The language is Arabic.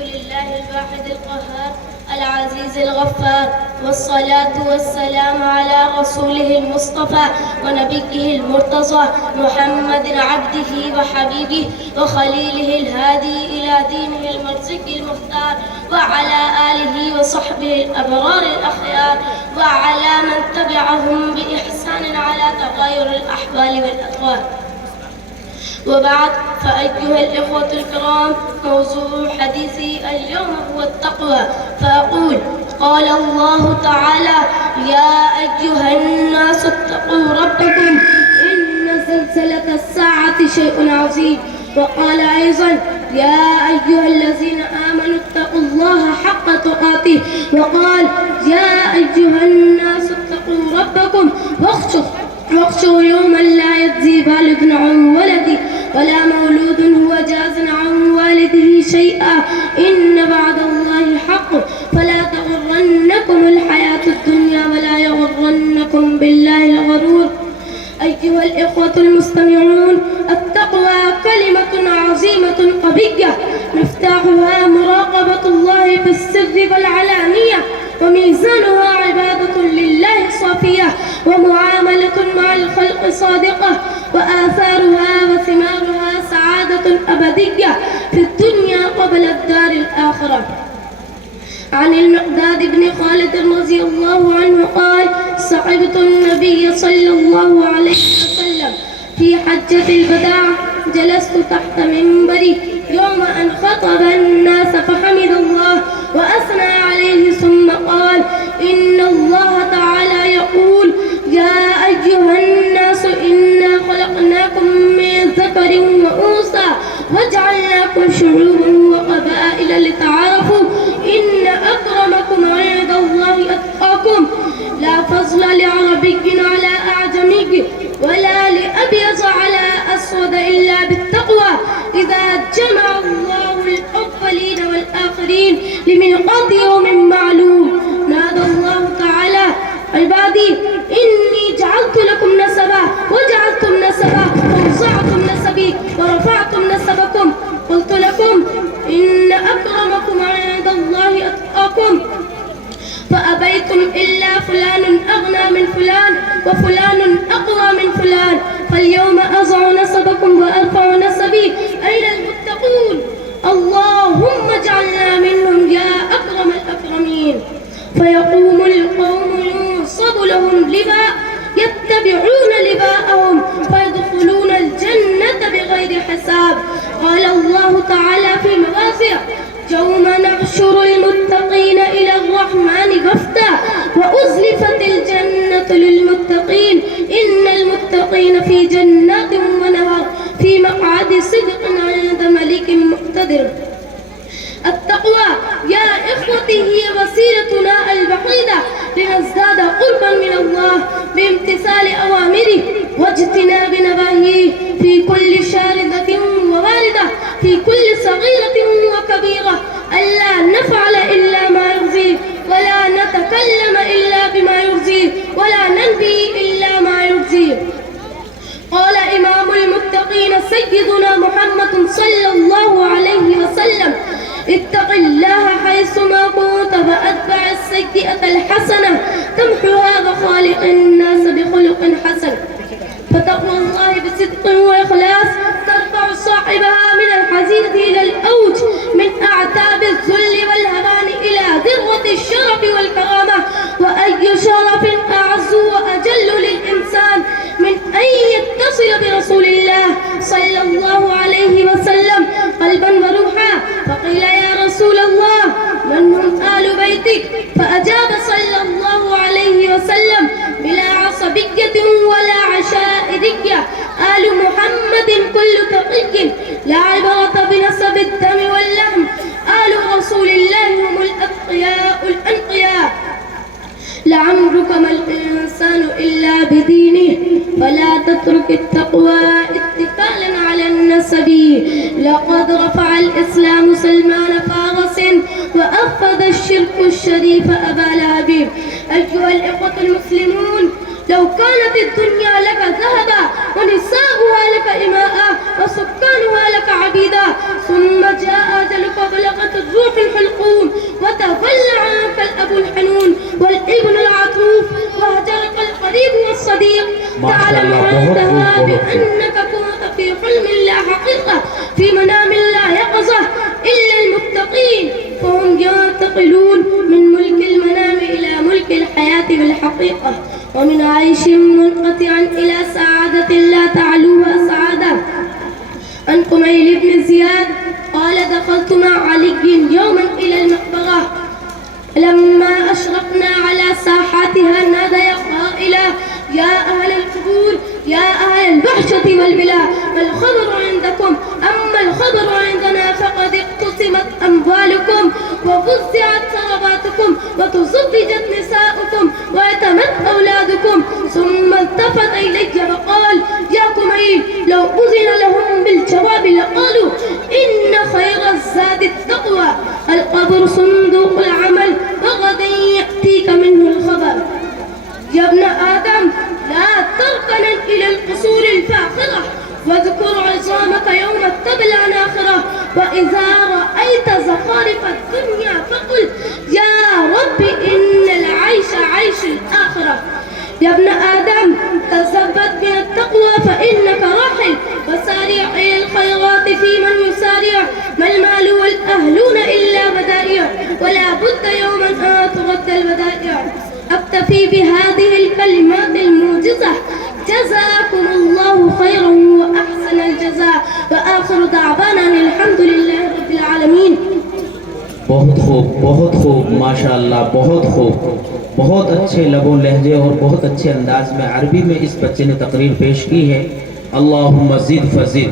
لله الواحد القهار العزيز الغفار، والصلاة والسلام على رسوله المصطفى ونبيه المرتضى محمد عبده وحبيبه وخليله الهادي إلى دينه المرزق المختار، وعلى آله وصحبه الأبرار الأخيار، وعلى من تبعهم بإحسان على تغير الأحوال والأطوار. وبعد، فأيها الإخوة الكرام، موضوع حديثي اليوم هو التقوى. فأقول: قال الله تعالى: يا أيها الناس اتقوا ربكم إن زلزلة الساعة شيء عظيم. وقال أيضا: يا أيها الذين آمنوا اتقوا الله حق تقاته. وقال: يا أيها الناس اتقوا ربكم واخشوا يوما لا يجزي والد عن ولده ولا مولود هو جاز عن والده شيئا إن وعد الله حق فلا تغرنكم الحياة الدنيا ولا يغرنكم بالله الغرور. أيها الإخوة المستمعون، التقوى كلمة عظيمة قوية مفتاحها مراقبة الله في السر والعلانية، وميزانها عبادة لله صافية، ومعاملة مع الخلق صادقة، وآثارها وثمارها سعادة أبدية في الدنيا قبل الدار الآخرة. عن المقداد بن خالد رضي الله عنه قال: صحبت النبي صلى الله عليه وسلم في حجة الوداع، جلست تحت منبري يوم أن خطب الناس فحمد الله وأثنى عليه ثم قال: إن الله تعالى يقول: يا أيها الناس إنا خلقناكم من ذكر وأنثى وجعلناكم شعوبا وقبائل لتعارفوا إن أكرمكم عند الله أتقاكم. لا فضل لعربي على أعجمي ولا لأبيض على أسود إلا بالتقوى. إذا جمع الله الأولين والآخرين لميقات يوم معلوم نادى الله تعالى: عبادي إني جعلت لكم نسبا وجعلتم نسبا ووسعتم نسبي ورفعتم نسبكم. قلت لكم إن أكرمكم عند الله أتقاكم، فأبيتم إلا فلان أغنى من فلان وفلان أقوى من فلان، فاليوم أضع نسبكم وأرفع نسبي. أين المتقون؟ اللهم اجعلنا منهم يا أكرم الأكرمين. فيقوم القوم ينصب لهم لباء يتبعون لباءهم فيدخلون الجنة بغير حساب. قال الله تعالى في مواضع: يوم نحشر المتقين إلى الرحمن وفدا وأزلفت الجنة للمتقين إن المتقين في جنات ونهر في مقعد صدق عند ملك مقتدر. التقوى يا إخوتي هي وسيلتنا الوحيدة لنزداد قربا من الله بامتثال أوامره واجتناب نواهيه في كل شاردة وواردة، في كل صغيرة وكبيرة، ألا نفعل إلا ما يرضيه، ولا نتكلم إلا بما يرضيه، ولا ننهي إلا ما يرضيه. قال إمام المتقين سيدنا محمد صلى الله عليه وسلم: اتق الله حيثما كنت وأتبع السيئة الحسنة تمحوها وخالق الناس بخلق حسن. فتقوى الله بصدق وإخلاص ترفع صاحبها من الحزيز إلى الأوج، من أعتاب الذل والهوان إلى ذروة الشرف والكرامة. وأي شرف أعز وأجل للإنسان من أن يتصل برسول الله صلى الله عليه وسلم قلبا وروحا. فقيل: يا رسول الله، من هم آل بيتك؟ فأجاب صلى الله عليه وسلم: بلا عصبية ولا عشائرية، آل محمد كل تقي، لا عبرة بنسب الدم واللحم، آل رسول الله هم الأتقياء الأنقياء. لعمرك ما الإنسان إلا بدينه، فلا تترك التقوى اتكالا على النسب. لقد رفع الإسلام سلمان فارس وأخذ الشرك الشريف أبا لهب. أيها الإخوة المسلمون، لو كانت الدنيا لك ذهبا ونساؤها لك إماء وسكانها لك عبيدا، ثم جاء أجلك وبلغت جاءك الروح الحلقوم وتولى عنك الأب الحنون والابن العطوف وهجرك القريب والصديق تعلم عندها بأنك كنت في حلم لا حقيقة في منام لا يقظة إلا المتقين فهم ينتقلون من ملك المنام إلى ملك الحياة بالحقيقة ومن عيش منقطع إلى سعادة لا تعلوها سعادة. عن قميل بن زياد قال دخلت مع علي يوما إلى المقبرة لما أشرقنا على ساحاتها نادى قائلا يا أهل القبور يا أهل الوحشة والبلاء ما الخبر عندكم أما الخبر عندنا فقد اقتسمت أموالكم وفزعت ثرواتكم وتزوجت نساؤكم ويتمت أولادكم ثم التفت إلي وقال يا قميل لو أذن لهم بالجواب لقالوا إن خير الزاد التقوى القبر صندوق العمل وغدا يأتيك منه الخبر. يا ابن آدم لا تركن إلى القصور الفاخرة واذكر عظامك يوم تبلى ناخرة وإذا رأيت زخارف الدنيا فقل يا رب إن العيش عيش الآخرة. يا ابن آدم تثبت من التقوى فإنك راحل وسارع إلى الخيرات في من يسارع ما المال والأهلون إلا بدائع ولا بد يوما أن ترد البدائع. أكتفي بهذه الكلمات الموجزة جزاكم الله خيرا وأحسن الجزاء وآخر دعوانا الحمد لله رب العالمين. बहुत खूब माशाअल्लाह, बहुत खूब, बहुत अच्छे लबो लहजे और बहुत अच्छे अंदाज में अरबी में इस बच्चे ने तकरीर पेश की है। अल्लाहुम्मा ज़िद फज़िद।